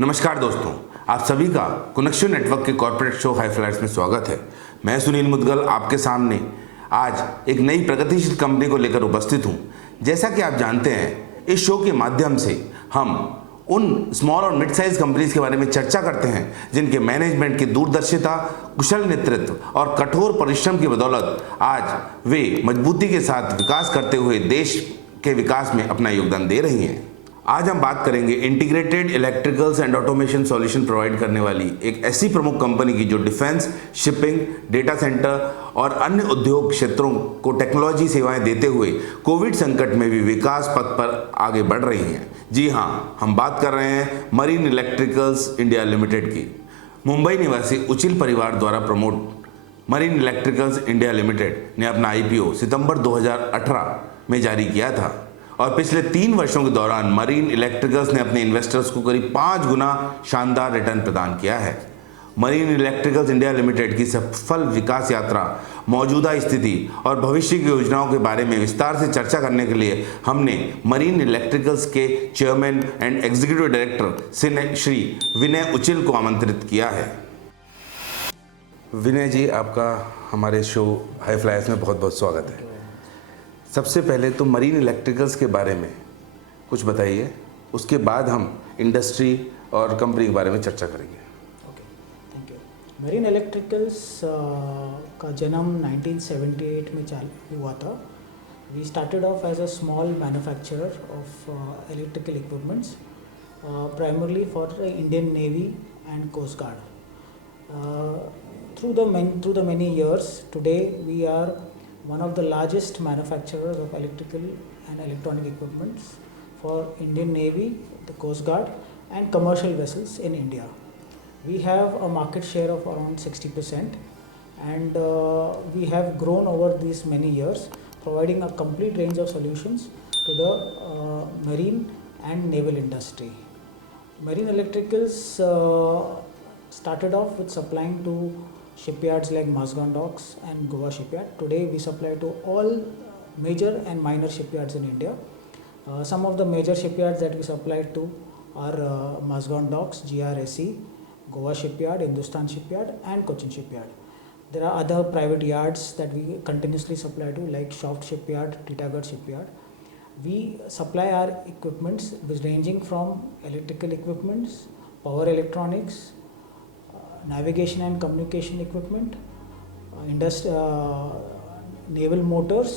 नमस्कार दोस्तों, आप सभी का कनेक्शन नेटवर्क के कॉर्पोरेट शो हाई फ्लाइट्स में स्वागत है। मैं सुनील मुदगल आपके सामने आज एक नई प्रगतिशील कंपनी को लेकर उपस्थित हूं। जैसा कि आप जानते हैं, इस शो के माध्यम से हम उन स्मॉल और मिड साइज कंपनीज के बारे में चर्चा करते हैं जिनके मैनेजमेंट की दूरदर्शिता, कुशल नेतृत्व और कठोर परिश्रम की बदौलत आज वे मजबूती के साथ विकास करते हुए देश के विकास में अपना योगदान दे रही हैं। आज हम बात करेंगे integrated electricals and automation solution provide करने वाली एक ऐसी प्रमुख कंपनी की जो डिफेंस, शिपिंग, डेटा सेंटर और अन्य उद्योग क्षेत्रों को टेक्नोलॉजी सेवाएं देते हुए कोविड संकट में भी विकास पथ पर आगे बढ़ रही हैं। जी हाँ, हम बात कर रहे हैं मरीन इलेक्ट्रिकल्स इंडिया लिमिटेड की। मुंबई निवासी उचिल परिवार द्वारा promote marine electricals India limited ने अपना IPO सितंबर 2018 में जारी किया था और पिछले 3 वर्षों के दौरान मरीन इलेक्ट्रिकल्स ने अपने इन्वेस्टर्स को करीब 5 गुना शानदार रिटर्न प्रदान किया है। मरीन इलेक्ट्रिकल्स इंडिया लिमिटेड की सफल विकास यात्रा, मौजूदा स्थिति और भविष्य की योजनाओं के बारे में विस्तार से चर्चा करने के लिए हमने मरीन इलेक्ट्रिकल्स के chairman and executive director Shri Vinay Uchil को आमंत्रित किया है। विनय जी, आपका हमारे शो हाई फ्लाइट्स में बहुत बहुत स्वागत है। सबसे पहले तो मरीन इलेक्ट्रिकल्स के बारे में कुछ बताइए, उसके बाद हम इंडस्ट्री और कंपनी के बारे में चर्चा करेंगे। Okay, thank you. Marine electricals का जन्म 1978 में हुआ था। We started off as a small manufacturer of electrical equipments primarily for the Indian navy and coast guard. through the many years, today we are one of the largest manufacturers of electrical and electronic equipments for Indian Navy, the Coast Guard and commercial vessels in India. We have a market share of around 60% and we have grown over these many years, providing a complete range of solutions to the marine and naval industry. Marine Electricals started off with supplying to shipyards like Mazagon Docks and Goa Shipyard. Today we supply to all major and minor shipyards in India. Some of the major shipyards that we supply to are Mazagon Docks, GRSE, Goa Shipyard, Hindustan Shipyard and Cochin Shipyard. There are other private yards that we continuously supply to like Shaft Shipyard, Titagarh Shipyard. We supply our equipments which ranging from electrical equipments, power electronics, navigation and communication equipment, naval motors,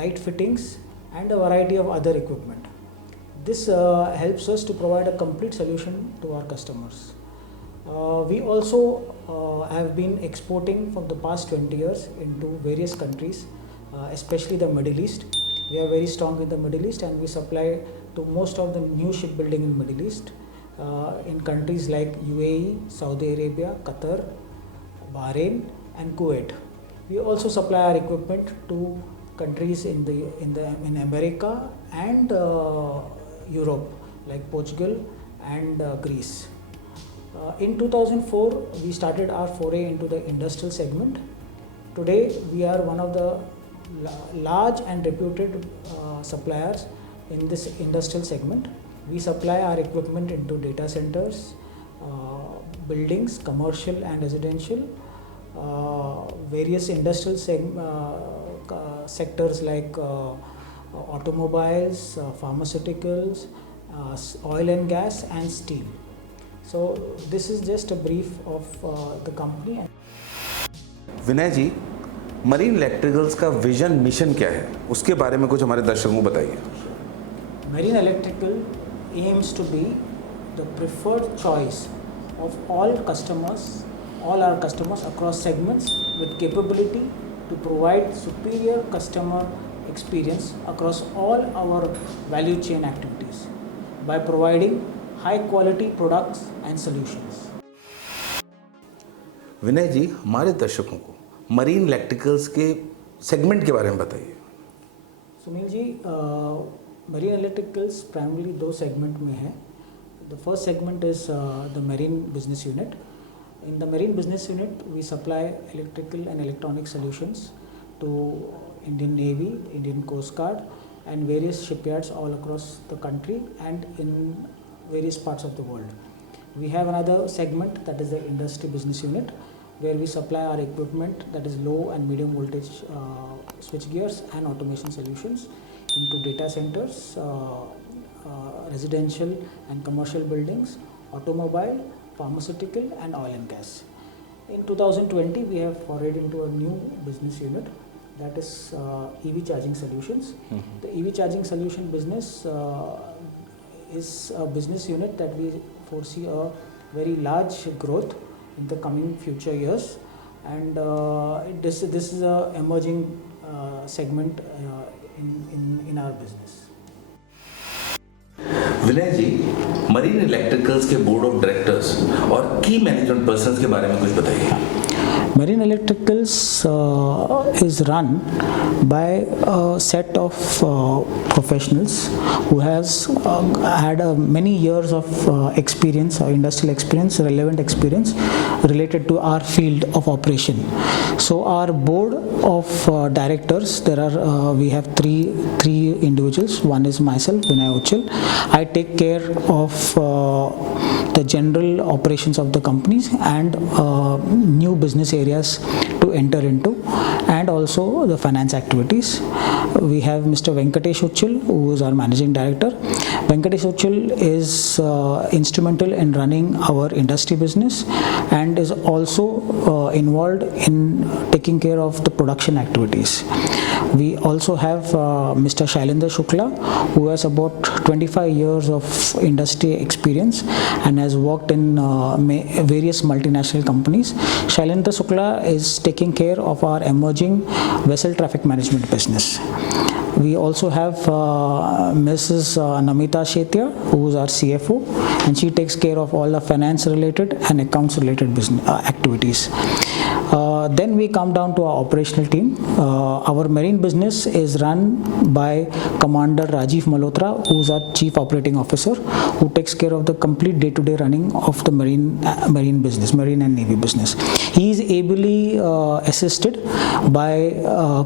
light fittings and a variety of other equipment. This helps us to provide a complete solution to our customers. We also have been exporting for the past 20 years into various countries, especially the Middle East. We are very strong in the Middle East and we supply to most of the new shipbuilding in Middle East. In countries like UAE, Saudi Arabia, Qatar, Bahrain and Kuwait. We also supply our equipment to countries in America and Europe like Portugal and Greece. In 2004 we started our foray into the industrial segment. Today we are one of the large and reputed suppliers in this industrial segment. We supply our equipment into data centers, buildings, commercial and residential, various industrial sectors like automobiles, pharmaceuticals, oil and gas and steel. So this is just a brief of the company. Vinay ji, marine electricals का vision mission क्या है, उसके बारे में कुछ हमारे दर्शकों को बताइए। Marine Electrical aims to be the preferred choice of all our customers across segments with capability to provide superior customer experience across all our value chain activities by providing high quality products and solutions. विनय जी, हमारे दर्शकों को marine electricals के segment के बारे में बताइए। Sunil ji, marine electricals primarily 2 segment में है। The first segment is the marine business unit. In the marine business unit we supply electrical and electronic solutions to Indian navy, Indian coast guard and various shipyards all across the country and in various parts of the world. We have another segment, that is the industry business unit, where we supply our equipment, that is low and medium voltage switch gears and automation solutions into data centers, residential and commercial buildings, automobile, pharmaceutical and oil and gas. In 2020, we have forayed into a new business unit, that is EV charging solutions. The EV charging solution business is a business unit that we foresee a very large growth in the coming future years, and this is a emerging segment in our business. Vinay ji, marine electricals के board of directors और की management persons के बारे में कुछ बताइए। Marine Electricals is run by a set of professionals who has had many years of experience or industrial experience, relevant experience related to our field of operation. So our board of directors, we have three individuals. One is myself, Vinay Uchal. I take care of the general operations of the companies and new business areas to enter into, and also the finance activities. We have Mr. Venkatesh Uchal, who is our managing director. Venkatesh Uchal is instrumental in running our industry business and is also involved in taking care of the production activities. We also have Mr. Shailendra Shukla, who has about 25 years of industry experience and has worked in various multinational companies. Shailendra Shukla is taking care of our emerging vessel traffic management business. We also have Mrs. Namita Shetia, who is our CFO, and she takes care of all the finance related and accounts related business activities. Then we come down to our operational team. Our marine business is run by Commander Rajiv Malhotra, who is our Chief Operating Officer, who takes care of the complete day-to-day running of the marine business, marine and navy business. He is ably assisted by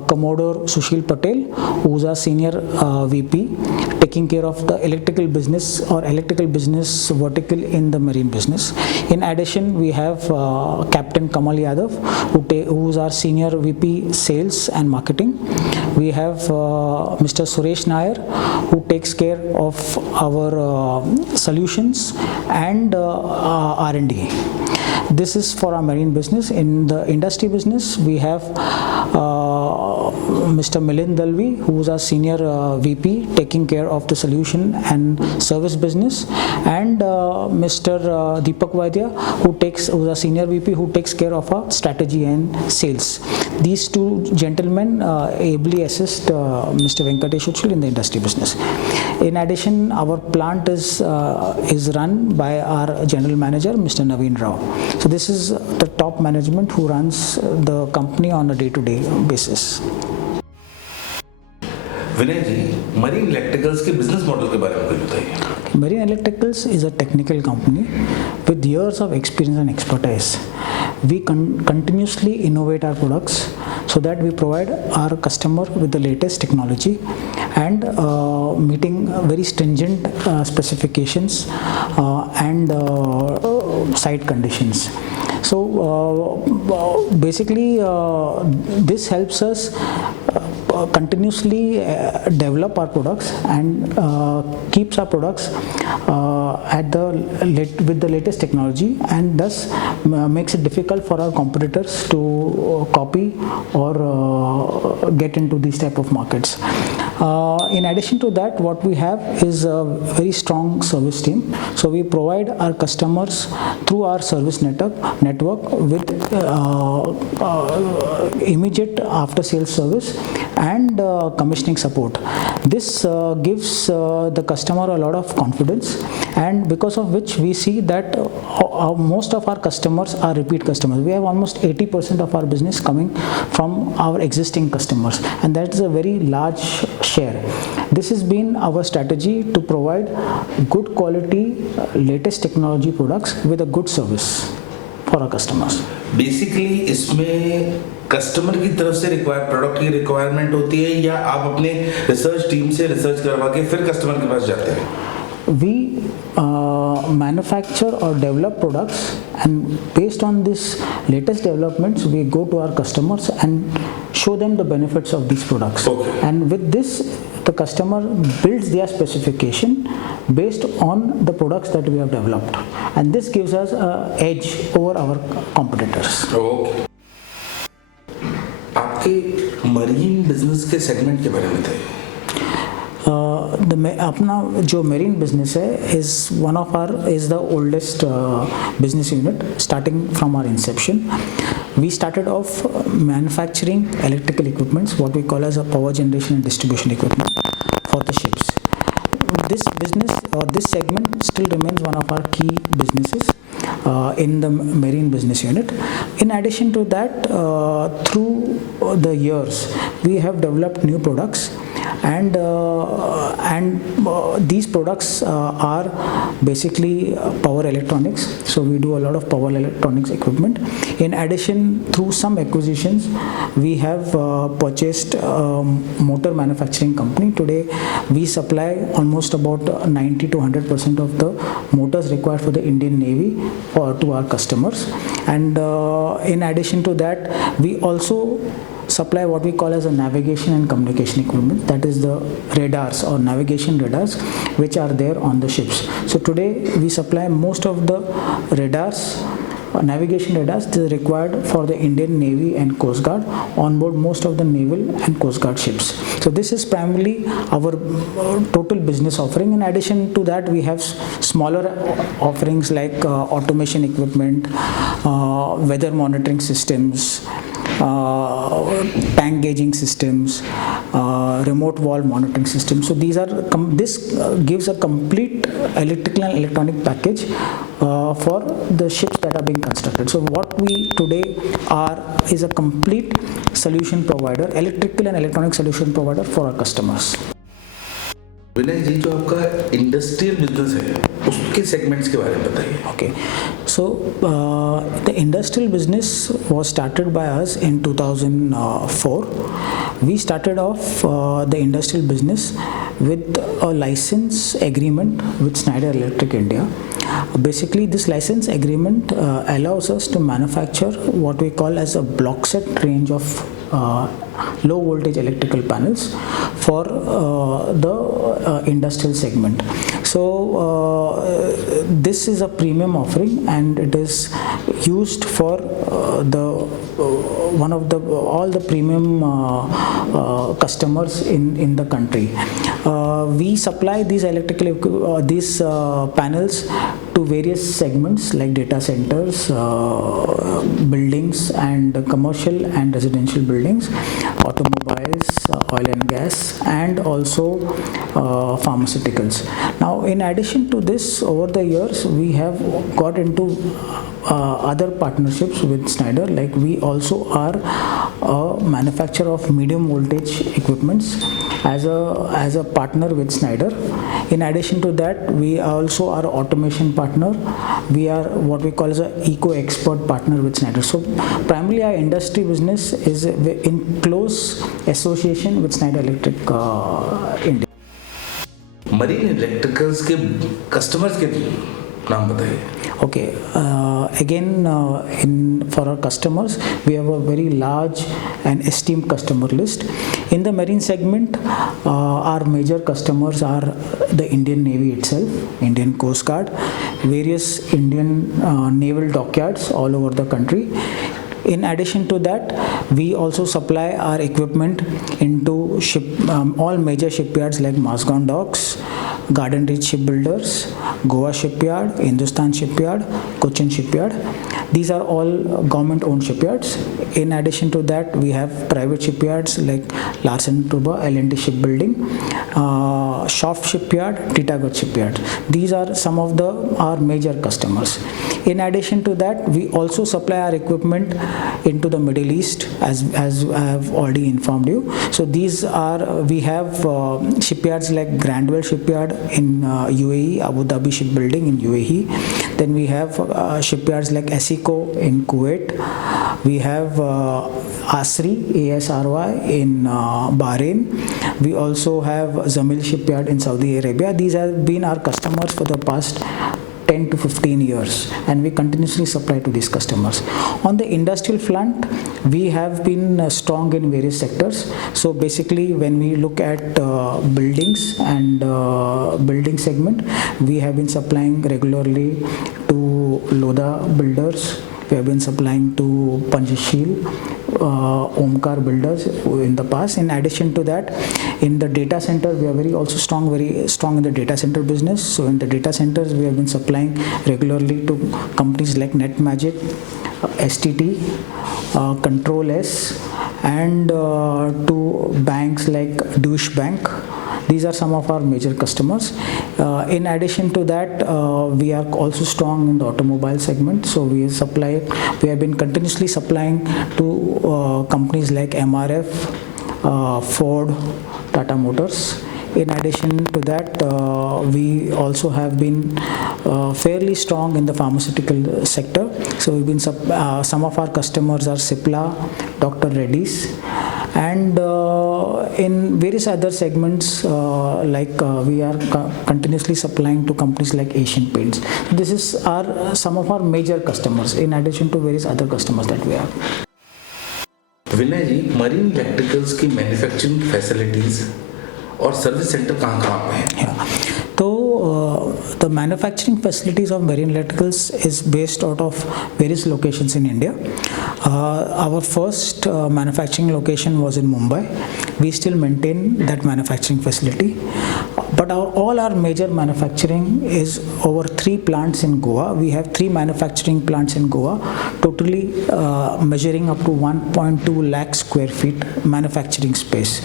Commodore Sushil Patel, who is our Senior VP, taking care of the electrical business vertical in the marine business. In addition, we have Captain Kamal Yadav, who is our Senior VP Sales and Marketing. We have Mr. Suresh Nair, who takes care of our solutions and R&D. This is for our marine business. In the industry business, we have Mr. Milind Dalvi, who is our Senior VP, taking care of the solution and service business, and Mr. Deepak Vaidya, who is our Senior VP, who takes care of our strategy and sales. These two gentlemen ably assist Mr. Venkatesh Uchal in the industry business. In addition, our plant is run by our General Manager, Mr. Naveen Rao. So this is the top management who runs the company on a day-to-day basis. Vinay ji, marine electricals के business model के बारे में कुछ बताइए। Marine Electricals is a technical company with years of experience and expertise. We continuously innovate our products so that we provide our customer with the latest technology and meeting very stringent specifications and site conditions. So basically this helps us continuously develop our products and keeps our products with the latest technology, and thus makes it difficult for our competitors to copy or get into these type of markets. In addition to that, what we have is a very strong service team. So we provide our customers through our service network with immediate after sales service and commissioning support. This gives the customer a lot of confidence, and because of which we see that most of our customers are repeat customers. We have almost 80% of our business coming from our existing customers, and that is a very large share. This has been our strategy to provide good quality, latest technology products with a good service for our customers. Basically इसमें customer की तरफ से product की requirement होती है, या आप अपने रिसर्च टीम से रिसर्च करवा के फिर कस्टमर के पास जाते हैं? we manufacture or develop products, and based on this latest developments, we go to our customers and show them the benefits of these products. Okay. And with this, the customer builds their specification based on the products that we have developed, and this gives us an edge over our competitors. Okay, आपके marine business के segment के बारे में बताइए। अपना जो marine business है is the oldest business unit starting from our inception. We started off manufacturing electrical equipments, what we call as a power generation and distribution equipment for the ships. This business or this segment still remains one of our key businesses in the marine business unit. In addition to that, through the years, we have developed new products, and these products are basically power electronics. So we do a lot of power electronics equipment. In addition, through some acquisitions, we have purchased a motor manufacturing company. Today, we supply almost about 90 to 100% of the motors required for the Indian Navy to our customers. And in addition to that, we also supply what we call as a navigation and communication equipment, that is the radars or navigation radars which are there on the ships. So today we supply most of the radars, navigation radars that are required for the Indian Navy and Coast Guard on board most of the naval and Coast Guard ships. So this is primarily our total business offering. In addition to that, we have smaller offerings like automation equipment, weather monitoring systems, tank gauging systems, remote valve monitoring systems. So these are this gives a complete electrical and electronic package for the ships that are being constructed. So what we today are is a complete solution provider, electrical and electronic solution provider for our customers. विनय जी, जो आपका industrial business है उसके segments के बारे में बताइए। Okay, so the industrial business was started by us in 2004. We started off the industrial business with a license agreement with Schneider Electric India. Basically, this license agreement allows us to manufacture what we call as a block set range of low voltage electrical panels for the industrial segment. So this is a premium offering, and it is used for all the premium customers in the country. We supply these these panels to various segments like data centers, buildings, and commercial and residential buildings, automobiles, oil and gas, and also pharmaceuticals. Now, in addition to this, over the years, we have got into other partnerships with Schneider. Like, we also are a manufacturer of medium voltage equipments as a partner with Schneider. In addition to that, we also are an automation partner. We are what we call as an eco expert partner with Schneider. So primarily our industry business is in close association with Schneider Electric India. Marine electricals के customers के नाम बताइए। Okay, again, for our customers, we have a very large and esteemed customer list. In the marine segment, our major customers are the Indian Navy itself, Indian Coast Guard, various Indian naval dockyards all over the country. In addition to that, we also supply our equipment into all major shipyards like Mazagon Docks, Garden Reach Shipbuilders, Goa Shipyard, Hindustan Shipyard, Cochin Shipyard. These are all government-owned shipyards. In addition to that, we have private shipyards like Larsen & Toubro, L&T Shipbuilding, Shaft Shipyard, Titagarh Shipyard. These are some of our major customers. In addition to that, we also supply our equipment into the Middle East, as I have already informed you. So we have shipyards like Grandwell Shipyard in UAE, Abu Dhabi Shipbuilding in UAE. Then we have shipyards like SE Aramco in Kuwait. We have ASRI, ASRY in Bahrain. We also have Zamil Shipyard in Saudi Arabia. These have been our customers for the past 10 to 15 years, and we continuously supply to these customers. On the industrial front, we have been strong in various sectors. So basically, when we look at buildings and building segment, we have been supplying regularly to Lodha Builders. We have been supplying to Panchsheel, Omkar Builders in the past. In addition to that, in the data center, we are very strong in the data center business. So in the data centers, we have been supplying regularly to companies like NetMagic, STT, Control S, and to banks like Deutsche Bank. These are some of our major customers. In addition to that, we are also strong in the automobile segment. So we have been continuously supplying to companies like MRF, Ford, Tata Motors. In addition to that, we also have been fairly strong in the pharmaceutical sector. So we've been some of our customers are Cipla, Dr. Reddy's, and in various other segments we are continuously supplying to companies like Asian Paints. This is some of our major customers in addition to various other customers that we have. Vinay ji, marine Electricals की manufacturing facilities और service centre कहाँ पे हैं? The manufacturing facilities of Marine Electricals is based out of various locations in India. Our first manufacturing location was in Mumbai. We still maintain that manufacturing facility. But all our major manufacturing is over 3 plants in Goa. We have 3 manufacturing plants in Goa, totally measuring up to 1.2 lakh square feet manufacturing space.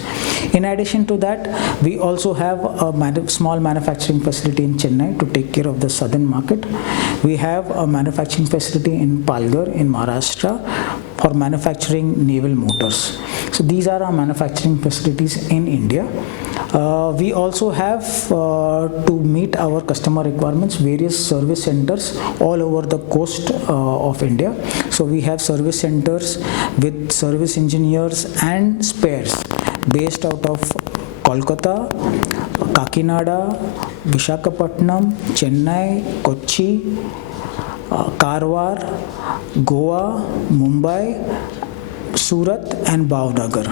In addition to that, we also have a small manufacturing facility in Chennai to take care of the southern market. We have a manufacturing facility in Palghar in Maharashtra for manufacturing naval motors. So these are our manufacturing facilities in India. We also have to meet our customer requirements various service centers all over the coast of India. So we have service centers with service engineers and spares based out of Kolkata, Kakinada, Visakhapatnam, Chennai, Kochi, Karwar, Goa, Mumbai, Surat and Bhavnagar.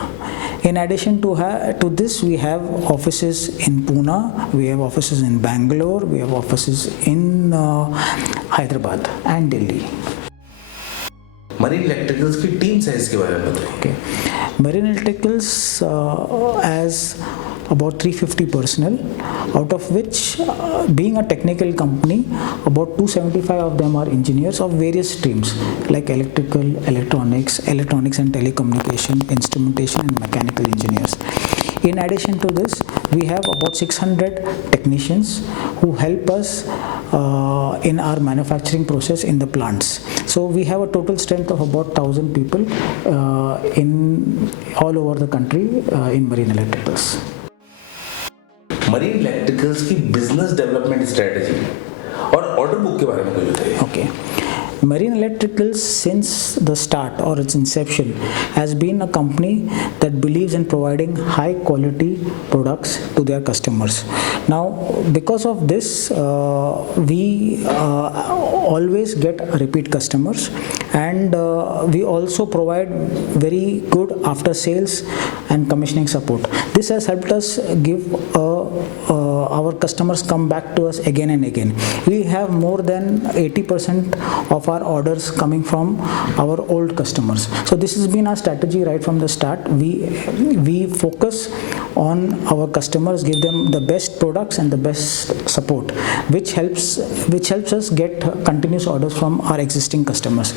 In addition to this, we have offices in Pune, we have offices in Bangalore, we have offices in Hyderabad and Delhi. Marine Electricals की team size के बारे में बताइए. Okay. Marine Electricals has about 350 personnel, out of which, being a technical company, about 275 of them are engineers of various streams like electrical, electronics and telecommunication, instrumentation and mechanical engineers. In addition to this, we have about 600 technicians who help us in our manufacturing process in the plants. So we have a total strength of about 1,000 people in all over the country in Marine Electricals. Marine Electricals की business development strategy और order book के बारे में कुछ बताइए. Okay. Marine Electricals, since the start or its inception, has been a company that believes in providing high quality products to their customers. Now, because of this, we always get repeat customers, and we also provide very good after sales and commissioning support. This has helped us give our customers come back to us again and again. We have more than 80% of our orders coming from our old customers. So this has been our strategy right from the start. We focus on our customers, give them the best products and the best support, which helps us get continuous orders from our existing customers.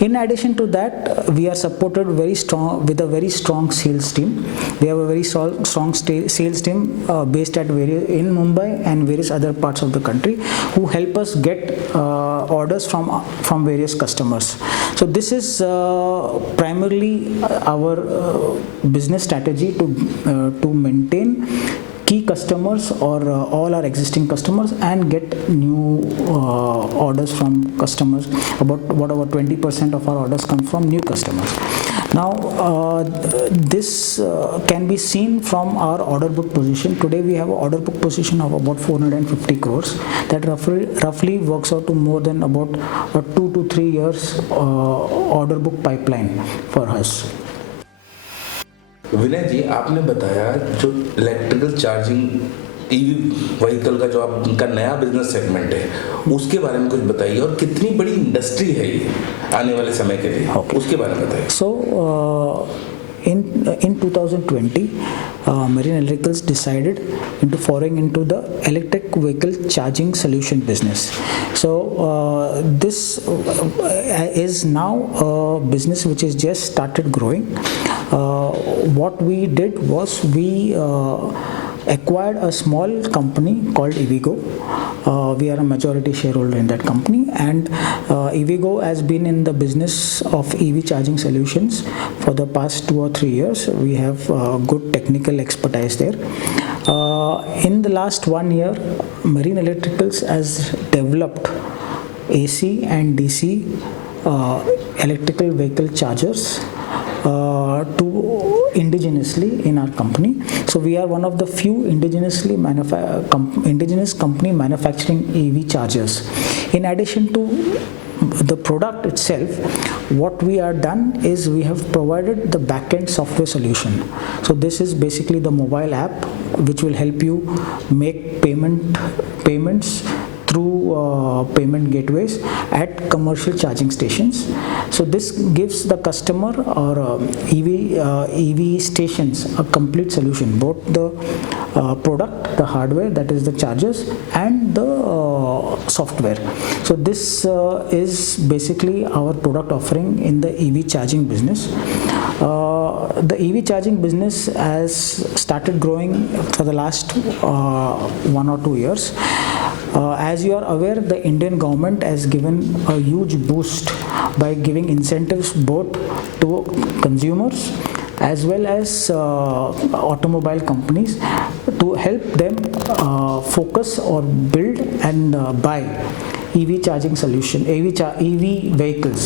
In addition to that, we are supported with a very strong sales team. We have a very strong sales team based in Mumbai and various other parts of the country, who help us get orders from various customers. So this is primarily our business strategy to maintain key customers or all our existing customers and get new orders from customers. About 20% of our orders come from new customers. Now this can be seen from our order book position. Today we have an order book position of about 450 crores. That roughly works out to more than about a 2 to 3 years order book pipeline for us. विनय जी, आपने बताया जो electrical charging EV vehicle का जो आपका नया business segment है उसके बारे में कुछ बताइए, और कितनी बड़ी इंडस्ट्री है ये आने वाले समय के लिए, उसके बारे में बताइए। So in 2020, Marine Electricals decided into foraying into the electric vehicle charging solution business. So this is now a business which is just started growing. What we did was we acquired a small company called EVgo. We are a majority shareholder in that company, and EVgo has been in the business of EV charging solutions for the past 2 or 3 years. We have good technical expertise there. In the last 1 year, Marine Electricals has developed AC and DC electrical vehicle chargers to indigenously in our company. So we are one of the few indigenous company manufacturing EV chargers. In addition to the product itself, what we are done is we have provided the back-end software solution. So this is basically the mobile app which will help you make payments through payment gateways at commercial charging stations. So this gives the customer or EV stations a complete solution, both the product, the hardware, that is the chargers, and the software. So this is basically our product offering in the EV charging business. The EV charging business has started growing for the last 1 or 2 years. As you are aware, the Indian government has given a huge boost by giving incentives both to consumers as well as automobile companies to help them focus or build and buy EV charging solution, EV vehicles.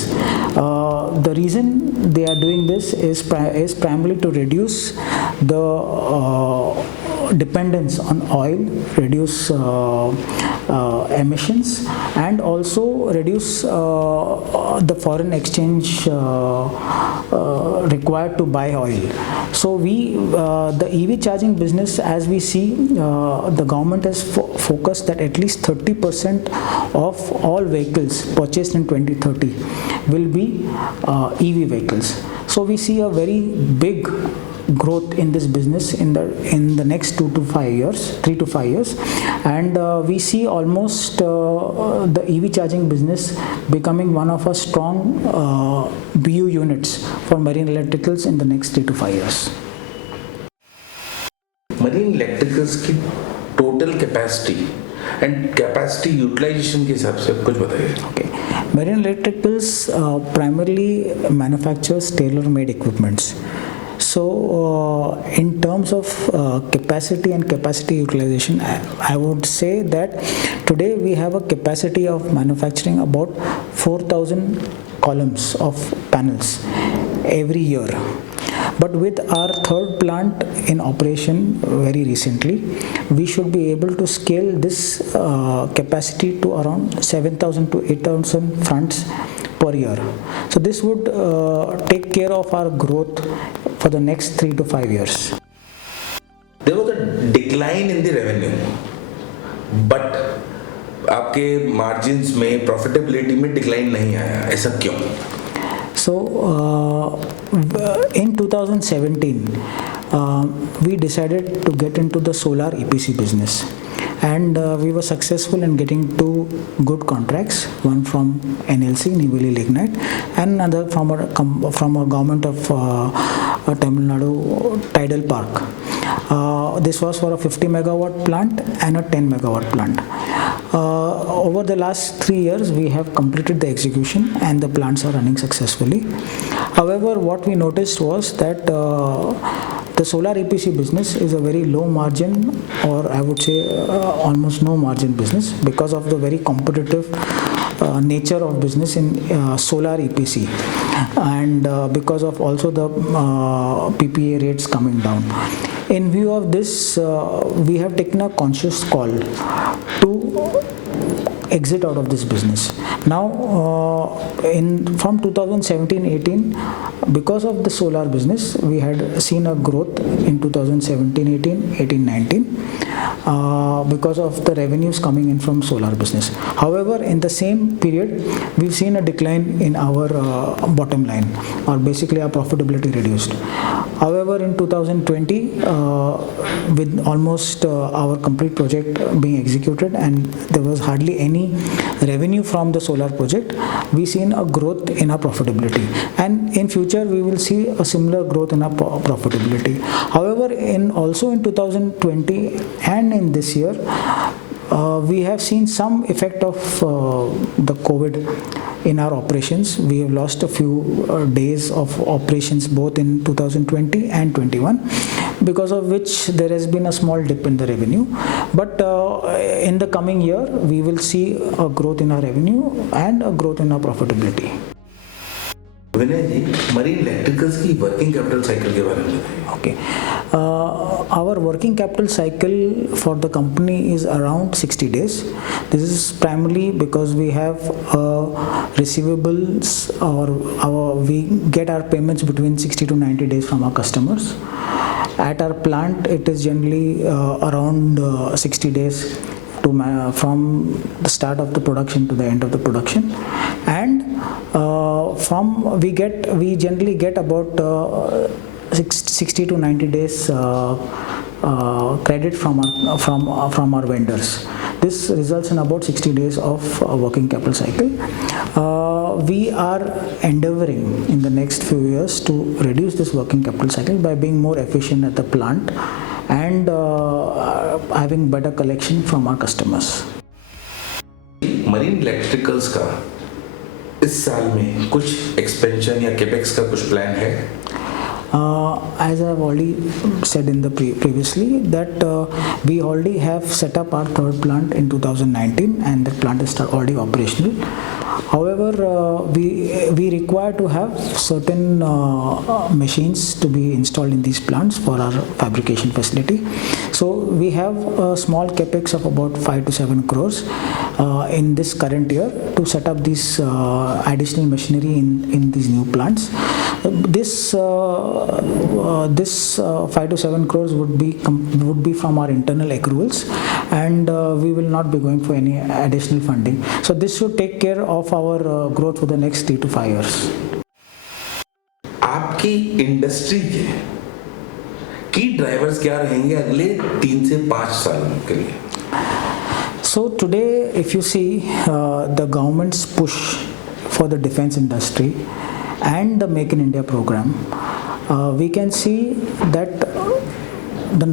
The reason they are doing this is primarily to reduce the dependence on oil, reduce emissions, and also reduce the foreign exchange required to buy oil. So the EV charging business, as we see, the government has focused that at least 30% of all vehicles purchased in 2030 will be EV vehicles. So we see a very big growth in this business in the next 3 to 5 years, and we see almost the EV charging business becoming one of our strong BU units for Marine Electricals in the next 3 to 5 years. Marine Electricals की total capacity and capacity utilisation के हिसाब से कुछ बताइए। Okay. Marine Electricals primarily manufactures tailor-made equipments. So in terms of capacity and capacity utilization, I would say that today we have a capacity of manufacturing about 4,000 columns of panels every year. But with our third plant in operation very recently, we should be able to scale this capacity to around 7,000 to 8,000 fronts per year. So this would take care of our growth for the next 3 to 5 years. There was a decline in the revenue, but आपके margins में profitability में decline नहीं आया, ऐसा क्यों? So in 2017, we decided to get into the solar EPC business, and we were successful in getting 2 good contracts, one from NLC, Nivali Lignite, and another from a government of Tamil Nadu Tidal Park. This was for a 50 megawatt plant and a 10 megawatt plant. Over the last 3 years, we have completed the execution and the plants are running successfully. However, what we noticed was that the solar EPC business is a very low margin, or I would say almost no margin business, because of the very competitive nature of business in solar EPC, and because of also the PPA rates coming down. In view of this, we have taken a conscious call to exit out of this business. Now, from 2017-18, because of the solar business, we had seen a growth in 2017-18, 18-19, because of the revenues coming in from solar business. However, in the same period, we've seen a decline in our bottom line, or basically our profitability reduced. However, in 2020, with almost our complete project being executed and there was hardly any revenue from the solar project, we seen a growth in our profitability, and in future we will see a similar growth in our profitability. However, also in 2020 and in this year, we have seen some effect of the COVID in our operations. We have lost a few days of operations both in 2020 and 21, because of which there has been a small dip in the revenue. But in the coming year, we will see a growth in our revenue and a growth in our profitability. Vinay ji, marine Electricals की working capital cycle के बारे में बताइए। Okay. Our working capital cycle for the company is around 60 days. This is primarily because we have receivables, or we get our payments between 60 to 90 days from our customers. At our plant, it is generally around 60 days from the start of the production to the end of the production, and we generally get about 60 to 90 days credit from our vendors. This results in about 60 days of working capital cycle. We are endeavoring in the next few years to reduce this working capital cycle by being more efficient at the plant and having better collection from our customers. Marine electricals का इस साल में कुछ expansion या capex का कुछ plan है? As I've already said in the previously, that we already have set up our third plant in 2019, and the plant is already operational. However, we require to have certain machines to be installed in these plants for our fabrication facility. So we have a small capex of about 5 to 7 crores in this current year to set up this additional machinery in these new plants. This 5 to 7 crores would be from our internal accruals, and we will not be going for any additional funding. So this should take care of our growth for the next 3 to 5 years. आपकी industry के की drivers क्या रहेंगे अगले 3 से 5 साल के लिए? So today, if you see the government's push for the defense industry and the Make in India program, we can see that the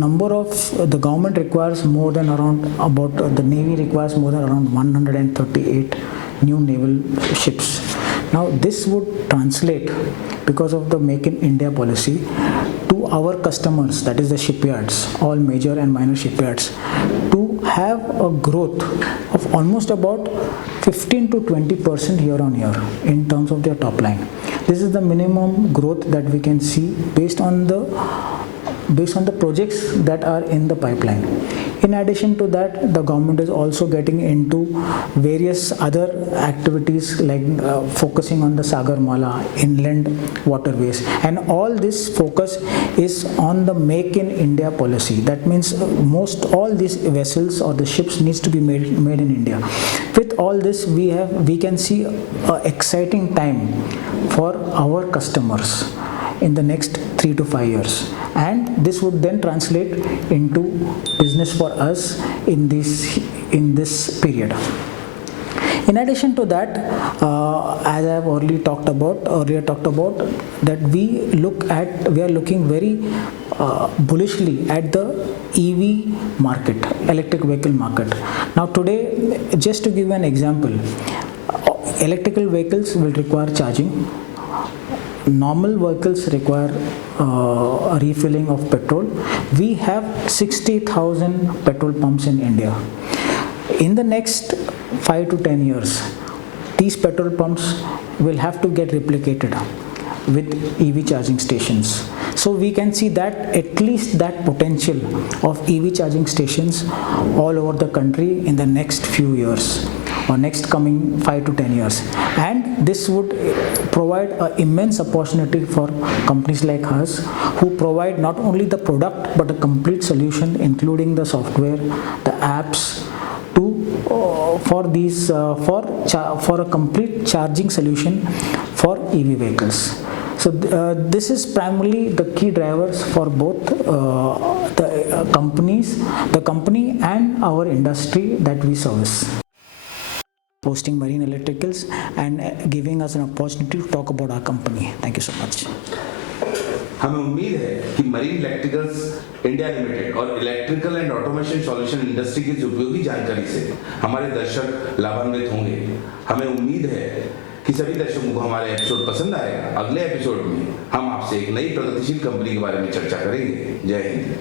government requires more than the Navy requires more than around 138 new naval ships. Now this would translate, because of the Make in India policy, to our customers, that is the shipyards, all major and minor shipyards, to have a growth of almost about 15 to 20% year on year in terms of their top line. This is the minimum growth that we can see based on the projects that are in the pipeline. In addition to that, the government is also getting into various other activities like focusing on the Sagarmala, inland waterways, and all this focus is on the Make in India policy. That means all these vessels or the ships needs to be made in India. With all this, we can see an exciting time for our customers in the next 3 to 5 years, and this would then translate into business for us in this period. In addition to that, as I have earlier talked about that we are looking very bullishly at the EV market, electric vehicle market. Now today, just to give an example, electrical vehicles will require charging. normal vehicles require a refilling of petrol. We have 60,000 petrol pumps in India. In the next 5 to 10 years, these petrol pumps will have to get replicated with EV charging stations. So we can see that at least that potential of EV charging stations all over the country in the next few years or next coming 5 to 10 years. And this would provide an immense opportunity for companies like us who provide not only the product but a complete solution including the software, the apps, for a complete charging solution for EV vehicles. So this is primarily the key drivers for both the company and our industry that we service. Hosting Marine Electricals and giving us an opportunity to talk about our company. Thank you so much. हमें उम्मीद है कि marine electricals India limited और electrical and automation solution industry की उपयोगी जानकारी से हमारे दर्शक लाभान्वित होंगे। हमें उम्मीद है कि सभी दर्शकों को हमारा एपिसोड पसंद आएगा। अगले एपिसोड में हम आपसे एक नई प्रगतिशील कंपनी के बारे में चर्चा करेंगे। जय हिंद।